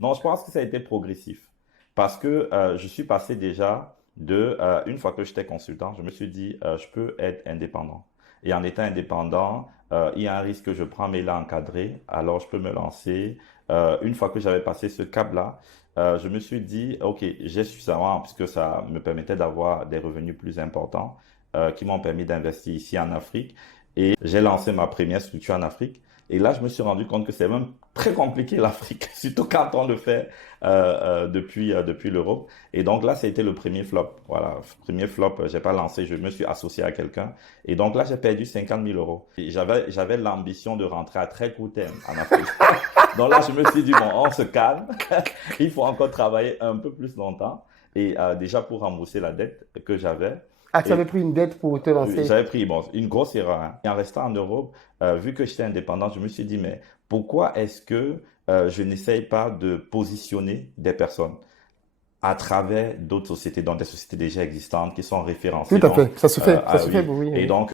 Non, je pense que ça a été progressif. Parce que je suis passé déjà une fois que j'étais consultant, je me suis dit, je peux être indépendant. Et en étant indépendant, il y a un risque que je prends, mais il est encadré, alors je peux me lancer. Une fois que j'avais passé ce cap-là, je me suis dit, OK, j'ai suffisamment, puisque ça me permettait d'avoir des revenus plus importants, qui m'ont permis d'investir ici en Afrique. Et j'ai lancé ma première structure en Afrique. Et là, je me suis rendu compte que c'est même très compliqué l'Afrique, surtout quand on le fait depuis l'Europe. Et donc là, ça a été le premier flop. Voilà, premier flop, j'ai pas lancé, je me suis associé à quelqu'un. Et donc là, j'ai perdu 50 000 euros. Et j'avais l'ambition de rentrer à très court terme en Afrique. Donc là, je me suis dit, bon, on se calme, il faut encore travailler un peu plus longtemps. Et déjà pour rembourser la dette que j'avais. Ah, tu avais Et pris une dette pour te lancer. j'avais pris bon, une grosse erreur, hein. Et en restant en Europe, vu que j'étais indépendant, je me suis dit, mais pourquoi est-ce que je n'essaye pas de positionner des personnes à travers d'autres sociétés, donc des sociétés déjà existantes qui sont Tout référencées à donc, fait. Ça se fait. Ça ah se fait, oui. oui, Et oui. donc,